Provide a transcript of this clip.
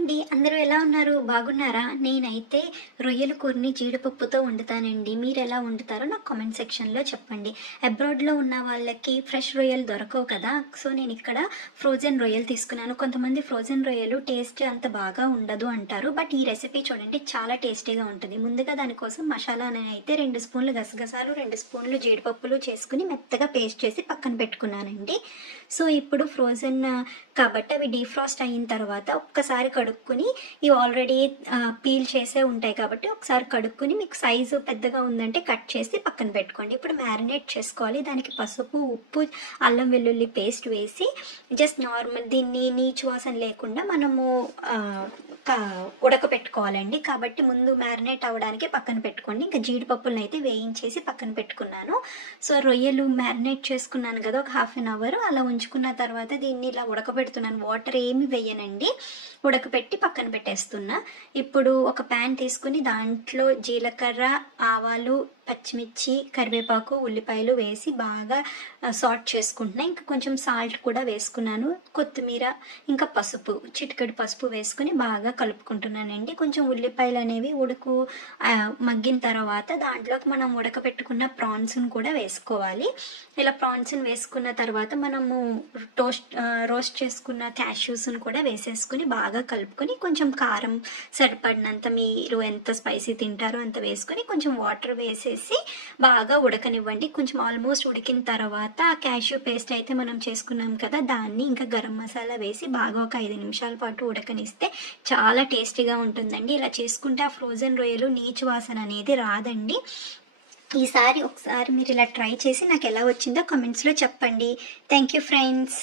అండి, అందరూ ఎలా ఉన్నారు? బాగున్నారా? నేనైతే రొయ్యల కూరని జీడిపప్పుతో వండుతానండి. మీరు ఎలా వండుతారో నాకు కామెంట్ సెక్షన్లో చెప్పండి. అబ్రాడ్లో ఉన్న వాళ్ళకి ఫ్రెష్ రొయ్యలు దొరకవు కదా, సో నేను ఇక్కడ ఫ్రోజన్ రొయ్యలు తీసుకున్నాను. కొంతమంది ఫ్రోజన్ రొయ్యలు టేస్ట్ అంత బాగా ఉండదు అంటారు, బట్ ఈ రెసిపీ చూడండి చాలా టేస్టీగా ఉంటుంది. ముందుగా దానికోసం మసాలా అయితే 2 స్పూన్లు గసగసాలు, 2 స్పూన్లు జీడిపప్పులు చేసుకుని మెత్తగా పేస్ట్ చేసి పక్కన పెట్టుకున్నానండి. సో ఇప్పుడు ఫ్రోజన్ కాబట్టి అవి డీఫ్రాస్ట్ అయిన తర్వాత ఒక్కసారి కడుక్కుని, ఇవి ఆల్రెడీ పీల్ చేసే ఉంటాయి కాబట్టి ఒకసారి కడుక్కుని, మీకు సైజు పెద్దగా ఉందంటే కట్ చేసి పక్కన పెట్టుకోండి. ఇప్పుడు మ్యారినేట్ చేసుకోవాలి. దానికి పసుపు, ఉప్పు, అల్లం వెల్లుల్లి పేస్ట్ వేసి జస్ట్ నార్మల్ దీన్ని నీచు వాసన లేకుండా మనము ఉడకపెట్టుకోవాలండి. కాబట్టి ముందు మ్యారినేట్ అవ్వడానికి పక్కన పెట్టుకోండి. ఇంకా జీడిపప్పులను అయితే వేయించేసి పక్కన పెట్టుకున్నాను. సో రొయ్యలు మ్యారినేట్ చేసుకున్నాను కదా, ఒక ½ అన్ అవర్ అలా ఉంచుకున్న తర్వాత దీన్ని ఇలా ఉడకబెడుతున్నాను. వాటర్ ఏమి వేయనండి, ఉడకపెట్టి పక్కన పెట్టేస్తున్నా. ఇప్పుడు ఒక ప్యాన్ తీసుకుని దాంట్లో జీలకర్ర, ఆవాలు, పచ్చిమిర్చి, కరివేపాకు, ఉల్లిపాయలు వేసి బాగా సాట్ చేసుకుంటున్నా. ఇంకా కొంచెం సాల్ట్ కూడా వేసుకున్నాను, కొత్తిమీర, ఇంకా పసుపు, చిటికెడు పసుపు వేసుకుని బాగా కలుపుకుంటున్నానండి. కొంచెం ఉల్లిపాయలు అనేవి మగ్గిన తర్వాత దాంట్లోకి మనం ఉడకపెట్టుకున్న ప్రాన్స్ని కూడా వేసుకోవాలి. ఇలా ప్రాన్స్ని వేసుకున్న తర్వాత మనము రోస్ట్ చేసుకున్న క్యాష్యూస్ని కూడా వేసేసుకుని బాగా కలుపుకొని, కొంచెం కారం సరిపడినంత, మీరు ఎంత స్పైసీ తింటారో అంత వేసుకొని కొంచెం వాటర్ వేసేసి బాగా ఉడకనివ్వండి. కొంచెం ఆల్మోస్ట్ ఉడికిన తర్వాత ఆ క్యాష్యూ పేస్ట్ అయితే మనం చేసుకున్నాం కదా, దాన్ని ఇంకా గరం మసాలా వేసి బాగా ఒక 5 నిమిషాల పాటు ఉడకనిస్తే చాలా టేస్టీగా ఉంటుందండి. ఇలా చేసుకుంటే ఆ ఫ్రోజన్ రొయ్యలు నీచు వాసన అనేది రాదండి. ఒకసారి మీరు ఇలా ట్రై చేసి నాకు ఎలా వచ్చిందో కామెంట్స్లో చెప్పండి. Thank you friends.